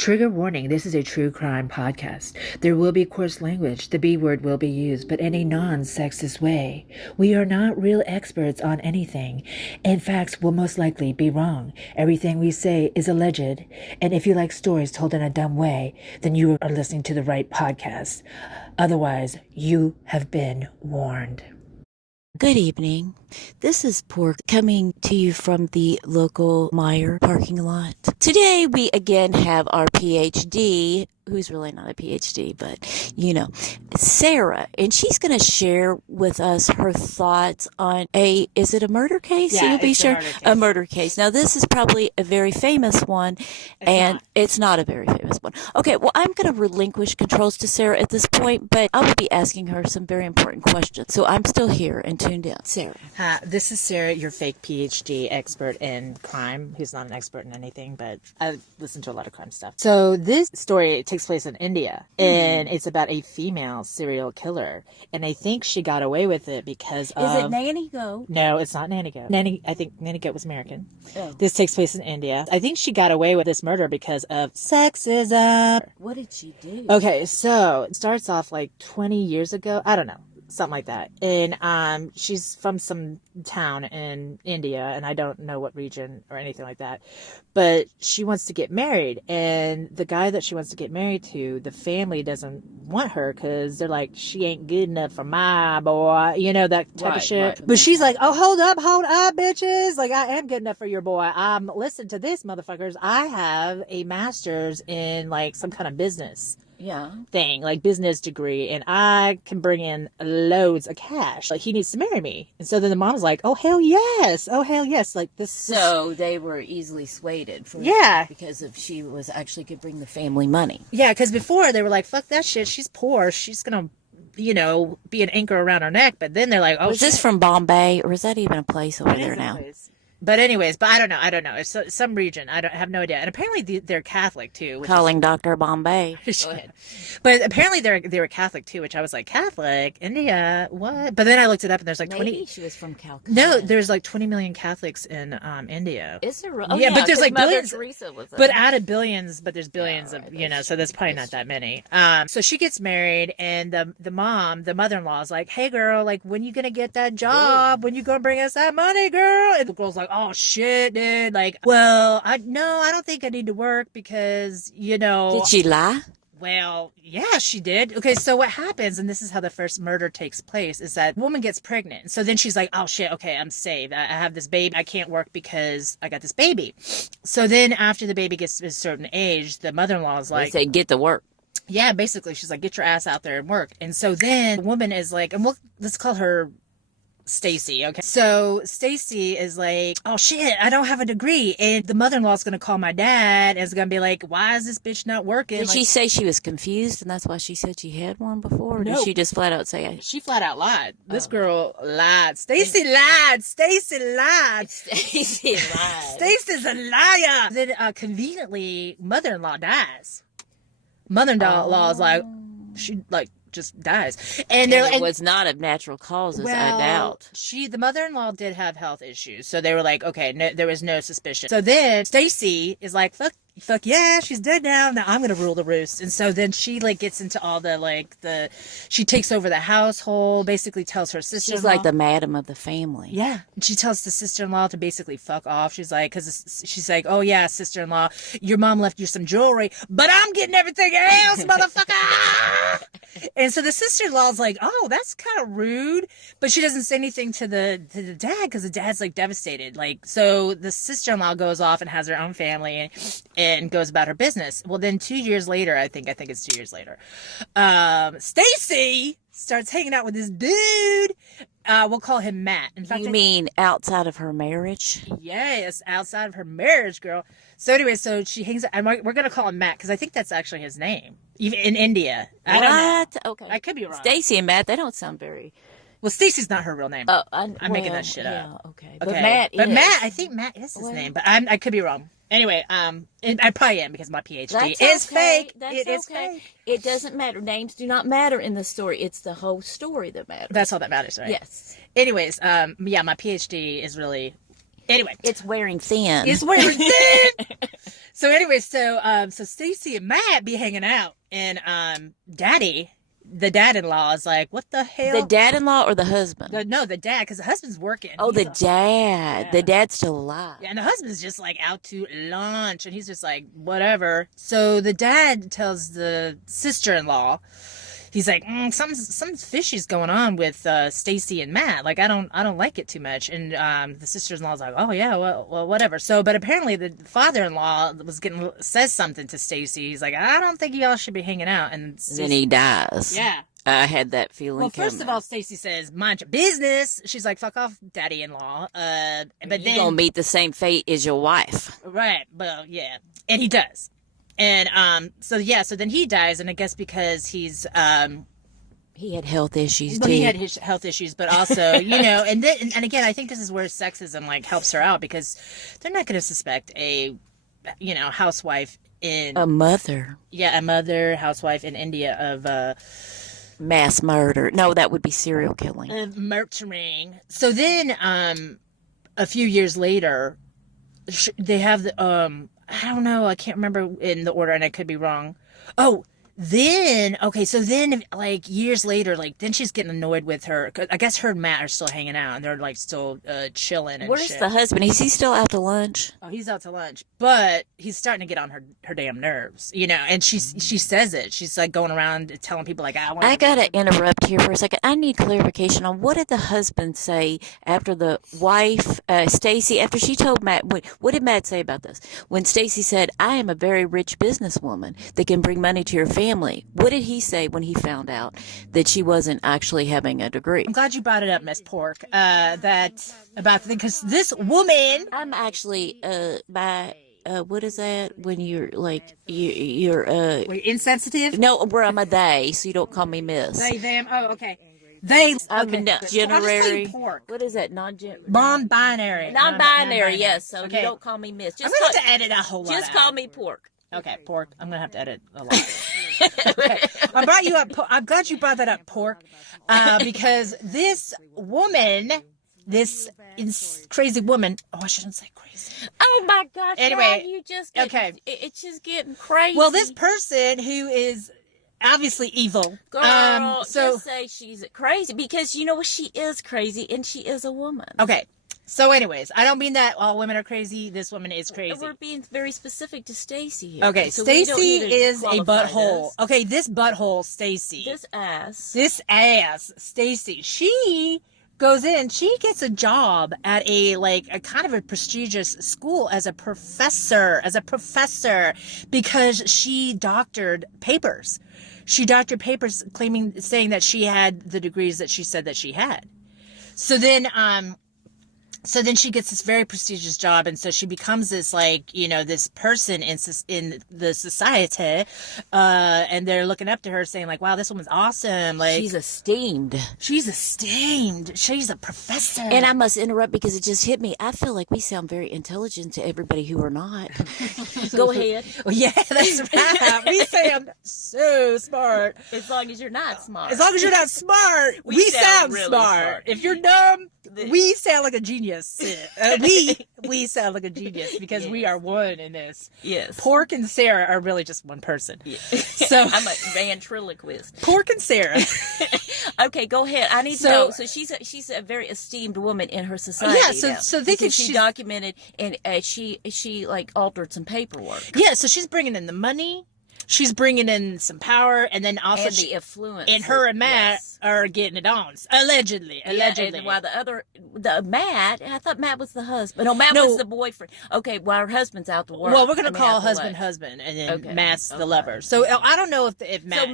Trigger warning, this is a true crime podcast. There will be coarse language, the B word will be used, but in a non-sexist way. We are not real experts on anything, and facts will most likely be wrong. Everything we say is alleged, and if you like stories told in a dumb way, then you are listening to the right podcast. Otherwise, you have been warned. Good evening. This is Pork coming to you from the local Meyer parking lot. Today we again have our PhD, who's really not a PhD, but you know, Sarah, and she's going to share with us her thoughts on is it a murder case? Yeah, a murder case. Now this is probably a very famous one, it's not a very famous one. Okay, well I'm going to relinquish controls to Sarah at this point, but I will be asking her some very important questions. So I'm still here and tuned in. Sarah. This is Sarah, your fake PhD expert in crime, who's not an expert in anything, but I listen to a lot of crime stuff. So this story takes place in India, and it's about a female serial killer, and I think she got away with it because of... Is it Nanny Goat? No, it's not Nanny Goat. I think Nanny Goat was American. Oh. This takes place in India. I think she got away with this murder because of sexism. What did she do? Okay, so it starts off like 20 years ago. I don't know. Something like that. And she's from some town in India, and I don't know what region or anything like that. But she wants to get married, and the guy that she wants to get married to, the family doesn't want her because they're like, she ain't good enough for my boy, you know, that type of shit. Right. But she's like, oh, hold up, bitches. Like, I am good enough for your boy. Listen to this, motherfuckers. I have a master's in like some kind of business thing, like business degree, and I can bring in loads of cash. Like, he needs to marry me. And so then the mom's like, oh hell yes, like this. So they were easily swayed because of she was actually could bring the family money. Yeah, because before they were like, fuck that shit, she's poor, she's gonna, you know, be an anchor around her neck. But then they're like, oh, was this from Bombay, or is that even a place over there now? But anyways, but I don't know. It's some region. I have no idea. And apparently they're Catholic too. Calling Dr. Bombay. Go ahead. But apparently they were Catholic too, which I was like, Catholic? India? What? But then I looked it up, and there's like 20... Maybe she was from Calcutta. No, there's like 20 million Catholics in India. Is there? Oh, yeah, but there's like billions. But out of billions, but there's billions of, you know, so there's probably not that many. So she gets married, and the mother-in-law is like, hey girl, like, when you gonna get that job? When you gonna bring us that money, girl? And the girl's like, oh shit, dude. Like, well, I don't think I need to work because, you know. Did she lie? Well, yeah, she did. Okay, so what happens, and this is how the first murder takes place, is that woman gets pregnant. So then she's like, oh shit, okay, I'm saved. I have this baby. I can't work because I got this baby. So then after the baby gets to a certain age, the mother-in-law is like, they say, get to work. Yeah, basically, she's like, get your ass out there and work. And so then the woman is like, and let's call her Stacy, okay? So Stacy is like, oh shit, I don't have a degree. And the mother-in-law is going to call my dad and is going to be like, why is this bitch not working? Did she say she was confused and that's why she said she had one before? Or no. Did she just flat out say it? She flat out lied. This girl lied. Stacy lied. Stacy's a liar. Then conveniently, mother-in-law dies. Mother-in-law is like, she like, just dies, and it was not of natural causes. I doubt. The mother-in-law did have health issues, so they were like, okay, no, there was no suspicion. So then Stacy is like, fuck yeah, she's dead now. Now I'm gonna rule the roost. And so then she like gets into all the she takes over the household, basically tells her sister-in-law. She's like the madam of the family. Yeah, she tells the sister-in-law to basically fuck off. She's like, because she's like, oh yeah, sister-in-law, your mom left you some jewelry, but I'm getting everything else, motherfucker. And so the sister-in-law's like, oh, that's kind of rude, but she doesn't say anything to the dad because the dad's like devastated. Like, so the sister-in-law goes off and has her own family and goes about her business. Well, then 2 years later, I think it's 2 years later, Stacy starts hanging out with this dude. We'll call him Matt. In fact, you mean outside of her marriage? Yes, outside of her marriage, girl. So anyway, so she hangs out, and we're going to call him Matt because I think that's actually his name, even in India. I don't know. Okay. I could be wrong. Stacy and Matt, they don't sound very... Well, Stacy's not her real name. Oh, I'm making that shit up. Okay. But Matt, I think Matt is his name, but I could be wrong. Anyway, and I probably am because my PhD is fake. It is fake. It doesn't matter. Names do not matter in the story. It's the whole story that matters. That's all that matters, right? Yes. Anyways, yeah, my PhD is really Anyway, It's wearing thin. it's wearing thin. So anyway, so Stacy and Matt be hanging out, and Daddy, the dad-in-law, is like, "What the hell?" The dad-in-law or the husband? No, the dad, because the husband's working. Oh, the dad. Yeah. The dad's still alive. Yeah, and the husband's just like out to lunch, and he's just like, whatever. So the dad tells the sister-in-law, he's like, something fishy's going on with Stacy and Matt. Like, I don't like it too much. And the sister-in-law's like, oh yeah, well, whatever. So, but apparently the father-in-law says something to Stacy. He's like, I don't think y'all should be hanging out. And then he dies. Yeah. I had that feeling. Well, first of all, Stacy says, "Mind your business." She's like, "Fuck off, daddy-in-law." But then you're gonna meet the same fate as your wife, right? Well, yeah, and he does, and so then he dies, and I guess because he's he had health issues well, too. he had his health issues, but also and again, I think this is where sexism like helps her out, because they're not going to suspect a housewife in a mother housewife in India of mass murder. No, that would be serial killing. Murdering. So then, a few years later, they have the I don't know, I can't remember in the order, and I could be wrong. Oh, then like years later, like then she's getting annoyed with her. I guess her and Matt are still hanging out, and they're like still chilling and Where's shit. the husband? Is he still out to lunch? Oh, he's out to lunch, but he's starting to get on her damn nerves, and she says it. She's like going around telling people like, I gotta interrupt here for a second. I need clarification on what did the husband say after the wife, Stacy, after she told Matt. What did Matt say about this? When Stacy said, "I am a very rich businesswoman that can bring money to your family." What did he say when he found out that she wasn't actually having a degree? I'm glad you brought it up, Miss Pork. That about the thing, because this woman. I'm actually what is that when you're like you're Wait, insensitive? No, where I'm a they, so you don't call me Miss. They, them. Oh, okay. They. I'm Okay. generary. Pork. What is that? Non-binary. Non-binary. Yes. So okay. you don't call me Miss. I'm gonna have to edit a whole lot. Just call me Pork. Okay, Pork. I'm gonna have to edit a lot. Okay. I brought you up. I'm glad you brought that up, Pork, because this woman, crazy woman. Oh, I shouldn't say crazy. Oh my gosh! Anyway, you just okay. It's just getting crazy. Well, this person who is obviously evil. Girl, so just say she's crazy because she is crazy and she is a woman. Okay. So, anyways, I don't mean that all women are crazy. This woman is crazy. We're being very specific to Stacy here. Okay, so Stacy is a butthole. This. Okay, this butthole, Stacy. This ass, Stacy. She goes in. She gets a job at a kind of a prestigious school as a professor. Because she doctored papers. She doctored papers saying that she had the degrees that she said that she had. So then she gets this very prestigious job, and so she becomes this this person in the society, and they're looking up to her, saying like, "Wow, this woman's awesome!" Like she's esteemed. She's a professor. And I must interrupt because it just hit me. I feel like we sound very intelligent to everybody who are not. Go ahead. Well, yeah, that's right. We sound so smart. As long as you're not smart. As long as you're not smart, we sound really smart. If you're dumb, we sound like a genius. We sound like a genius because we are one in this. Yes. Pork and Sarah are really just one person. Yeah. So I'm a ventriloquist. Pork and Sarah. Okay, go ahead. I need to know. So she's a very esteemed woman in her society. Yeah. So they think she documented and she like altered some paperwork. Yeah. So she's bringing in the money. She's bringing in some power, and then also the influence. And her and Matt are getting it on, allegedly. Yeah, and while Matt, I thought Matt was the husband. No, Matt was the boyfriend. Okay, while her husband's out to work. Well, we're gonna call husband, and then Matt's the lover. So I don't know if Matt.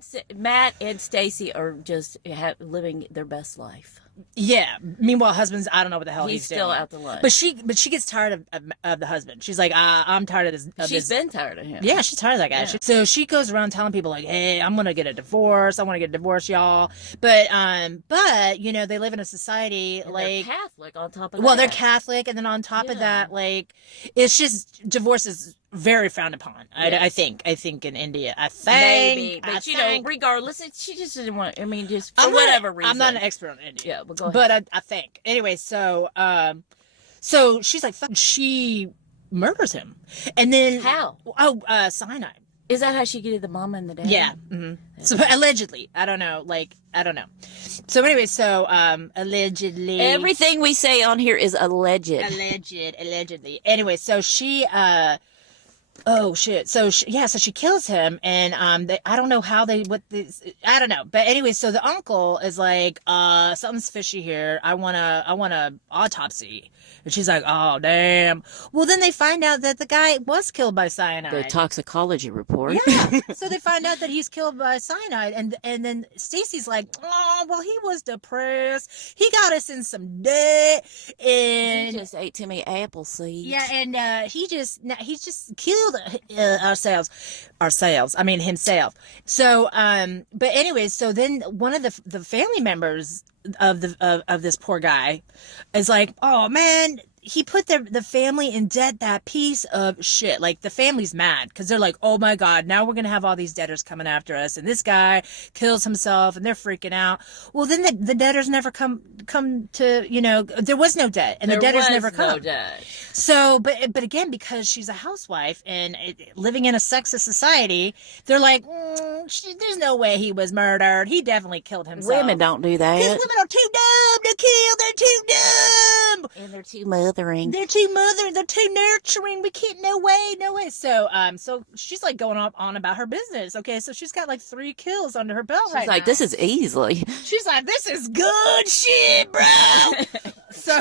So Matt and Stacy are just living their best life. Yeah. Meanwhile, husband's, I don't know what the hell he's still doing. out to lunch. But she gets tired of the husband. She's like, I'm tired of this. She's been tired of him. Yeah, she's tired of that guy. Yeah. So she goes around telling people like, hey, I'm gonna get a divorce. I want to get a divorce, y'all. But they live in a society and like they're Catholic on top of that. Well, they're Catholic, and then on top of that, it's just divorce is very frowned upon. Yes. I think in India. Maybe, but regardless, she just didn't want. I mean, just for whatever reason. I'm not an expert on India. Yeah, but go ahead. But I think anyway. So So she's like, fuck, she murders him. And then How? Cyanide. Is that how she get the mama and the dad? Yeah. So allegedly, I don't know. So anyway, so allegedly, Everything we say on here is alleged. Allegedly. Anyway, so she oh shit. So she kills him, and I don't know how I don't know. But anyway, so the uncle is like, something's fishy here. I want a autopsy. And she's like, oh damn. Well, then they find out that the guy was killed by cyanide. The toxicology report. Yeah. So they find out that he's killed by cyanide, and then Stacy's like, oh well, he was depressed. He got us in some debt, and He just ate too many apple seeds. yeah, and he just killed ourselves. I mean himself. So but anyways, so then one of the family members of this poor guy is like, oh man, he put the family in debt, that piece of shit. Like, the family's mad because they're like, oh my god, now we're gonna have all these debtors coming after us, and this guy kills himself, and they're freaking out. Well, then the debtors never come to, you know, there was no debt, and the debtors never come. No debt. So, but again, because she's a housewife and living in a sexist society, they're like, there's no way he was murdered. He definitely killed himself. Women don't do that. Because women are too dumb to kill. They're too dumb. And they're too mothering. They're too mothering. They're too nurturing. We can't. No way. No way. So, so she's like going on about her business. Okay, so she's got like 3 kills under her belt She's like, this is easily. She's like, this is good shit, bro. So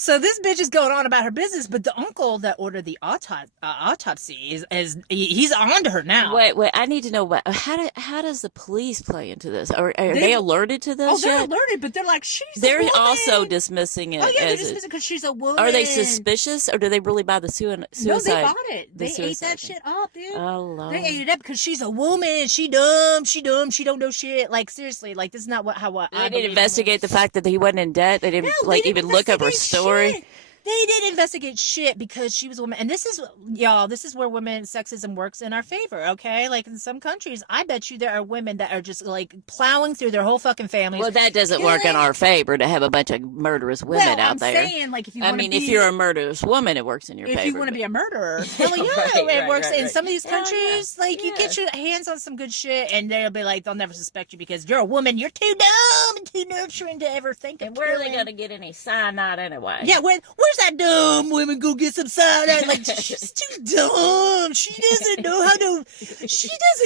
so this bitch is going on about her business, but the uncle that ordered the autopsy he's on to her now. Wait, I need to know how does the police play into this? Are they alerted to this? Oh, they're yet? alerted, but they're like, They're also dismissing it. Oh yeah, they're dismissing because she's a woman. Are they suspicious, or do they really buy the suicide? No, they bought it. They ate that shit up, dude. Oh Lord. They ate it up because she's a woman. She dumb. She don't know shit. Like, seriously, like, this is not They didn't investigate the fact that he wasn't in debt. They didn't even look up her story. Shit. They didn't investigate shit because she was a woman. And this is where women sexism works in our favor, okay? Like, in some countries, I bet you there are women that are just, like, plowing through their whole fucking families. Well, that doesn't work in our favor to have a bunch of murderous women out there. I'm saying, like, if you want to be... if you're a murderous woman, it works in your favor. If you want to be a murderer, hell yeah, it works. In some of these countries, like, you get your hands on some good shit, and they'll be like, they'll never suspect you because you're a woman. You're too dumb and too nurturing to ever think of where are they going to get any cyanide anyway? Yeah, where's that dumb woman go get some cyanide? Like, she's too dumb. She doesn't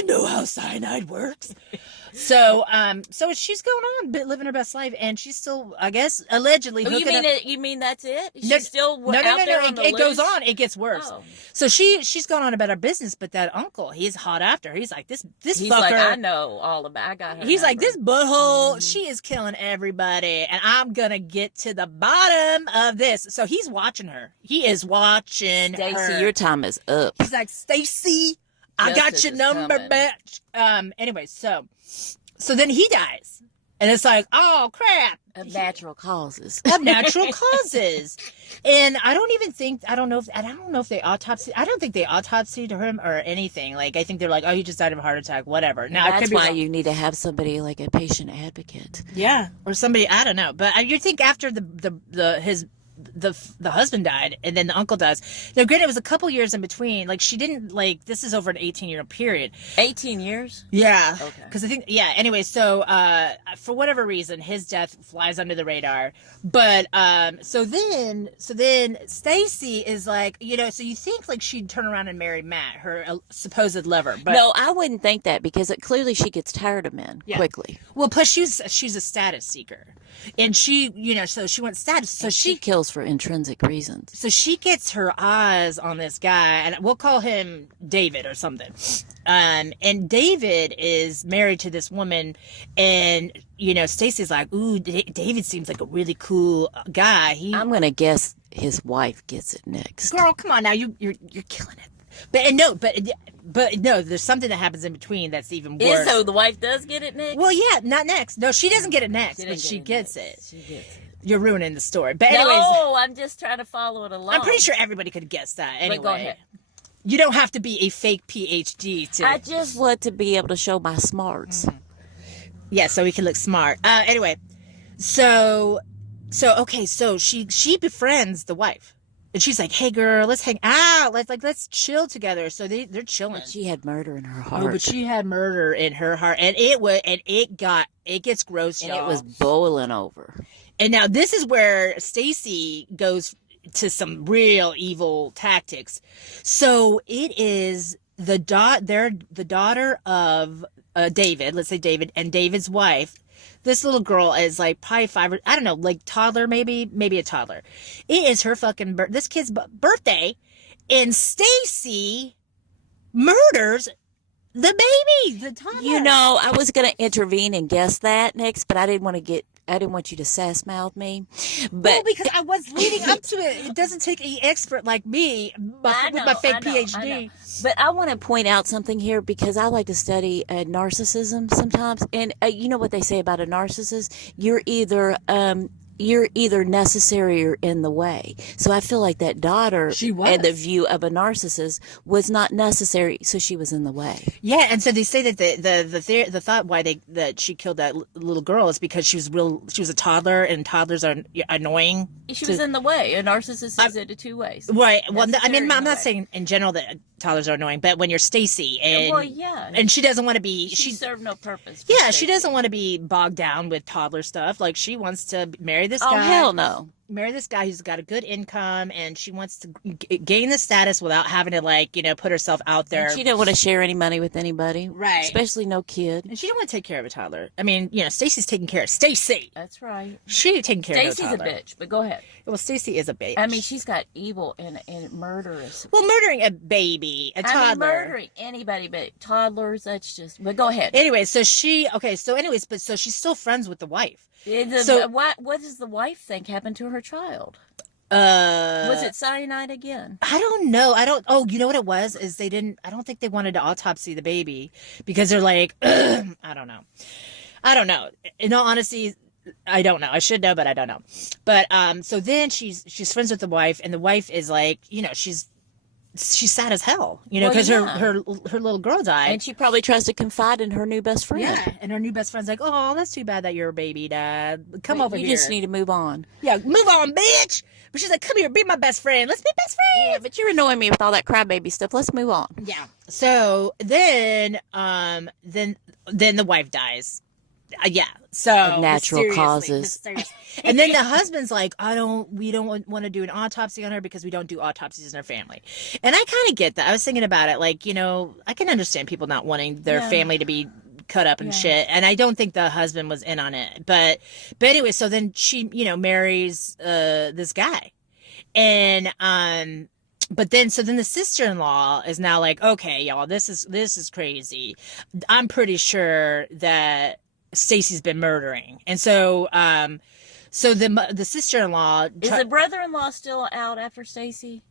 know how cyanide works. So she's going on, living her best life, and she's still, I guess, allegedly. You mean that's it? She's still out there on the it goes loose? on. It gets worse. Oh. So she's gone on about her business, but that uncle, he's hot after her. He's like, this He's fucker. like, I know all about. I got her. He's like, number. this butthole. She is killing everybody, and I'm gonna get to the bottom of this. So he's watching her. He is watching Stacey, her. your time is up. He's like, Stacy, I got your number, bitch. Anyway, so then he dies, and it's like, oh crap, Of natural causes. of natural causes. And I don't know if they autopsy. I don't think they autopsied him or anything. Like, I think they're like, oh, he just died of a heart attack, whatever. Now, That's why you need to have somebody like a patient advocate. yeah, or somebody, I don't know, but you think after the husband died and then the uncle dies. Now, granted, it was a couple years in between. Like, she didn't, like, this is over an 18-year period. 18 years? Yeah. Okay. Because I think, yeah, anyway, so for whatever reason, his death flies under the radar. But so then Stacy is like, you know, so you think, like, she'd turn around and marry Matt, her supposed lover. But No, I wouldn't think that because clearly she gets tired of men quickly. well, plus she's a status seeker. And she, you know, so she wants status. So She kills for intrinsic reasons. So she gets her eyes on this guy, and we'll call him David or something. And David is married to this woman, and, you know, Stacy's like, ooh, David seems like a really cool guy. I'm going to guess his wife gets it next. Girl, come on now, you're killing it. But no, there's something that happens in between that's even worse. So the wife does get it next? Well, yeah, not next. No, she doesn't get it next, but she gets it. You're ruining the story. But anyways, no, I'm just trying to follow it along. I'm pretty sure everybody could guess that. Anyway, But go ahead. You don't have to be a fake PhD to. I just want to be able to show my smarts. Yeah, so we can look smart. Anyway, so so she befriends the wife. And she's like, "Hey, girl, let's hang out. Let's chill together." So they're chilling. But she had murder in her heart. Oh, but she had murder in her heart, and it gets gross, and y'all. it was boiling over. And now this is where Stacy goes to some real evil tactics. So it is the daughter of David. Let's say David and David's wife. This little girl is like probably 5 or I don't know, like toddler, maybe a toddler. It is her fucking this kid's birthday, and Stacy murders the baby, the toddler. You know, I was going to intervene and guess that next, but I didn't want you to sass mouth me. But well, because I was leading up to it. It doesn't take an expert like me with my fake PhD. But I want to point out something here because I like to study narcissism sometimes. And you know what they say about a narcissist? You're either necessary or in the way. So I feel like that daughter and the view of a narcissist was not necessary, so she was in the way. Yeah, and so they say that the thought why that she killed that little girl is because she was a toddler, and toddlers are annoying. She was in the way. A narcissist is it two ways. Right. Well, I mean, I'm not saying in general that toddlers are annoying, but when you're Stacy and she doesn't want to be, she served no purpose. Yeah, Stacey. She doesn't want to be bogged down with toddler stuff. Like she wants to marry this guy. Oh hell no. Marry this guy who's got a good income, and she wants to gain the status without having to put herself out there. And she didn't want to share any money with anybody, right? Especially no kid. And she didn't want to take care of a toddler. I mean, Stacy's taking care of Stacy. That's right. She taking care of a toddler. Stacy's a bitch, but go ahead. Well, Stacy is a bitch. I mean, she's got evil and murderous. Well, murdering a baby, a toddler. I mean, murdering anybody, but toddlers. That's just. But go ahead. Anyway, so she's still friends with the wife. So what does the wife think happened to her child? Was it cyanide again? I don't know. You know what it was? Is I don't think they wanted to autopsy the baby because they're like, I don't know. In all honesty, I don't know. I should know, but I don't know. But so then she's friends with the wife, and the wife is like, she's sad as hell, because her little girl died, and she probably tries to confide in her new best friend. Yeah, and her new best friend's like, "Oh, that's too bad that your baby died. Come over here. You just need to move on." Yeah, move on, bitch. But she's like, "Come here, be my best friend. Let's be best friends." Yeah, but you're annoying me with all that crybaby stuff. Let's move on. Yeah. So then the wife dies. Yeah. So of natural causes. And then the husband's like, we don't want to do an autopsy on her because we don't do autopsies in her family. And I kind of get that. I was thinking about it. Like, I can understand people not wanting their family to be cut up and shit. And I don't think the husband was in on it. But anyway, so then she, marries this guy. And but then the sister-in-law is now like, okay, y'all, this is crazy. I'm pretty sure that Stacy's been murdering. And so the sister-in-law is the brother-in-law stiw out after Stacy?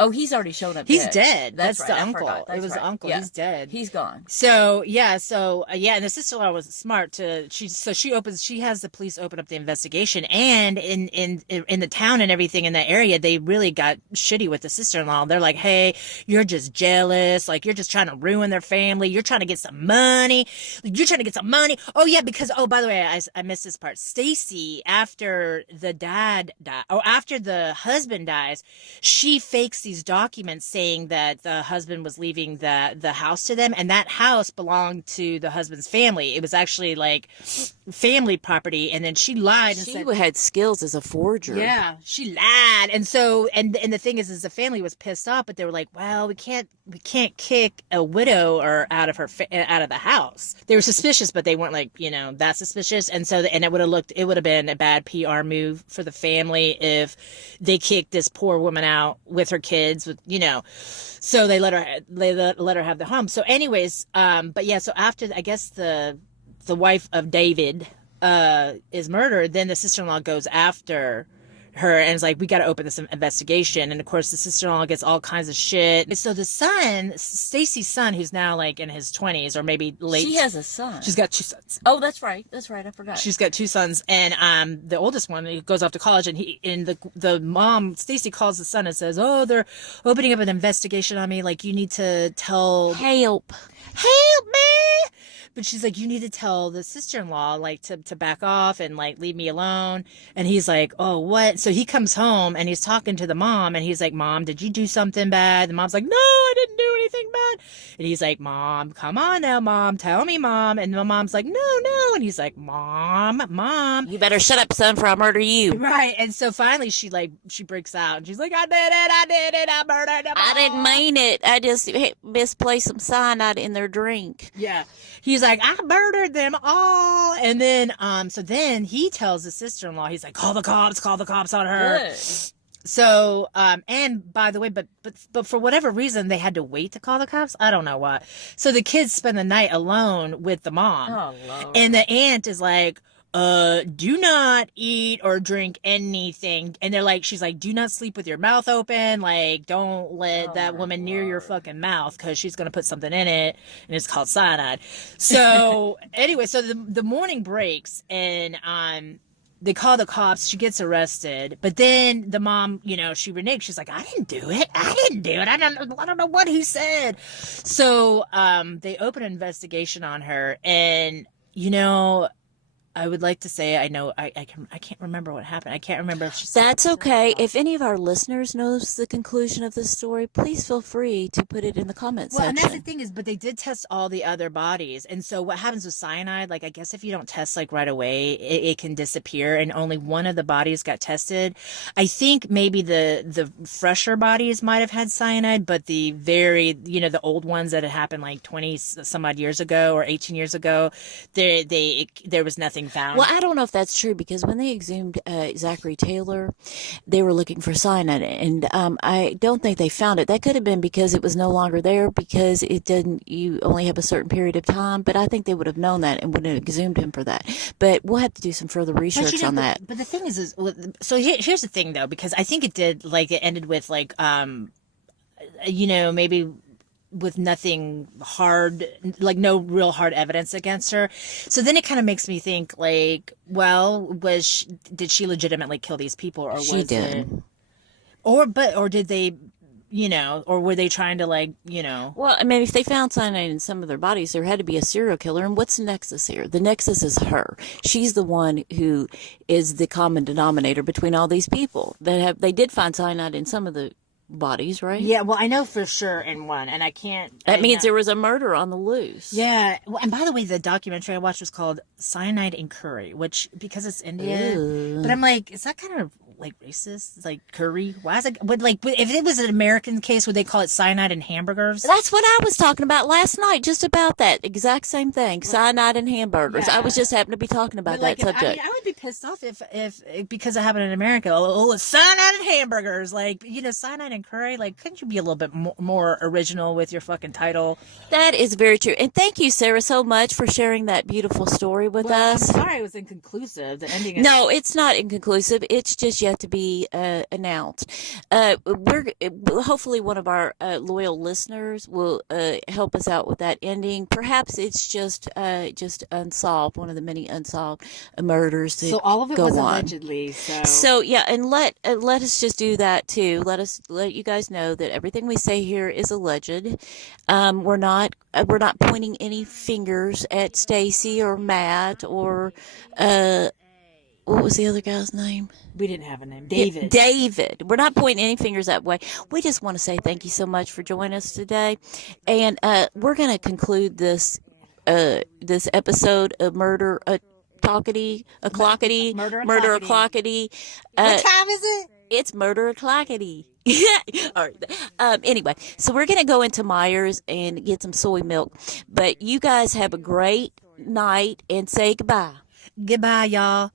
Oh, he's already shown up. He's dead. That's right, the uncle. It was the uncle. Yeah. He's dead. He's gone. So and the sister-in-law was smart she has the police open up the investigation, and in the town and everything in that area, they really got shitty with the sister-in-law. They're like, "Hey, you're just jealous. Like, you're just trying to ruin their family. You're trying to get some money. Oh yeah, because by the way, I missed this part. Stacy, after the dad died, or after the husband dies, she fakes these documents saying that the husband was leaving the house to them, and that house belonged to the husband's family. It was actually like family property, and then she lied and she had skills as a forger. Yeah, she lied. And so and the thing is the family was pissed off, but they were like, well, we can't kick a widow or out of the house. They were suspicious, but they weren't like, that suspicious. And so it would have been a bad PR move for the family if they kicked this poor woman out with her kids, so they let her have the home. So anyways, but yeah, so after, I guess the wife of David is murdered, then the sister-in-law goes after her and is like, we got to open this investigation. And of course the sister-in-law gets all kinds of shit. So the son, Stacy's son, who's now like in his 20s or maybe late. She has a son. She's got 2 sons. Oh, that's right. I forgot. She's got 2 sons, and the oldest one, he goes off to college, and the mom, Stacy, calls the son and says, "Oh, they're opening up an investigation on me. Like, you need to tell help me." but she's like, you need to tell the sister-in-law like to back off and like leave me alone. And he's like, oh, what? So he comes home and he's talking to the mom and he's like, Mom, did you do something bad? The mom's like, no, I didn't do anything bad. And he's like, Mom, come on now, Mom, tell me, Mom. And the mom's like, no. And he's like, Mom. You better shut up, son, for I'll murder you. Right. And so finally she breaks out and she's like, I did it, I murdered them I all. didn't mean it. I just misplaced some cyanide in their drink. Yeah. He's like, I murdered them all. And then, so then he tells his sister-in-law, he's like, call the cops on her. Good. So, and by the way, but for whatever reason, they had to wait to call the cops. I don't know why. So the kids spend the night alone with the mom. Oh, Lord. And the aunt is like, do not eat or drink anything. And she's like, do not sleep with your mouth open. Like, don't let that woman near your fucking mouth because she's going to put something in it and it's called cyanide. So anyway, so the morning breaks and, they call the cops. She gets arrested, but then the mom, she reneges. She's like, I didn't do it. I don't know what he said. So, they open an investigation on her and, I would like to say I know I can't remember what happened. I can't remember if she said That's okay. If any of our listeners knows the conclusion of this story, please feel free to put it in the comments section. And that's the thing is, but they did test all the other bodies. And so what happens with cyanide, like I guess if you don't test like right away, it can disappear. And only one of the bodies got tested. I think maybe the fresher bodies might have had cyanide, but the the old ones that had happened like 20 some odd years ago or 18 years ago, there was nothing found. Well, I don't know if that's true because when they exhumed Zachary Taylor, they were looking for cyanide, and I don't think they found it. That could have been because it was no longer there because it didn't. You only have a certain period of time, but I think they would have known that and would have exhumed him for that. But we'll have to do some further research on that. But the thing is so here's the thing though, because I think it ended with like maybe with nothing hard, like no real hard evidence against her. So then it kind of makes me think like, well, did she legitimately kill these people or She did. Or did they, or were they trying to like, Well, I mean, if they found cyanide in some of their bodies, there had to be a serial killer. And what's the nexus here? The nexus is her. She's the one who is the common denominator between all these people they did find cyanide in some of the bodies, right? Yeah, well, I know for sure in one, and I can't... That means there was a murder on the loose. Yeah, well, and by the way, the documentary I watched was called Cyanide and Curry, which, because it's India, but I'm like, is that kind of like racist? Like curry? Why is it... if it was an American case, would they call it cyanide and hamburgers? That's what I was talking about last night, just about that exact same thing, cyanide and hamburgers. Yeah. I was just happened to be talking about that subject. I would be pissed off if because it happened in America. Oh, it's cyanide and hamburgers. Like, cyanide and curry. Like, couldn't you be a little bit more original with your fucking title? That is very true. And thank you, Sarah, so much for sharing that beautiful story with us. I'm sorry it was inconclusive. The ending. No, it's not inconclusive. It's just yet to be announced. We're hopefully one of our loyal listeners will help us out with that ending. Perhaps it's just unsolved, one of the many unsolved murders that so all of it go was on. Allegedly. So yeah, and let us just do that too. Let you guys know that everything we say here is alleged. We're not pointing any fingers at Stacy or Matt or what was the other guy's name? We didn't have a name. David. David. We're not pointing any fingers that way. We just want to say thank you so much for joining us today, and we're going to conclude this episode of Murder Clockety. What time is it? It's Murder Clockety. All right. Anyway, so we're going to go into Myers and get some soy milk. But you guys have a great night and say goodbye. Goodbye, y'all.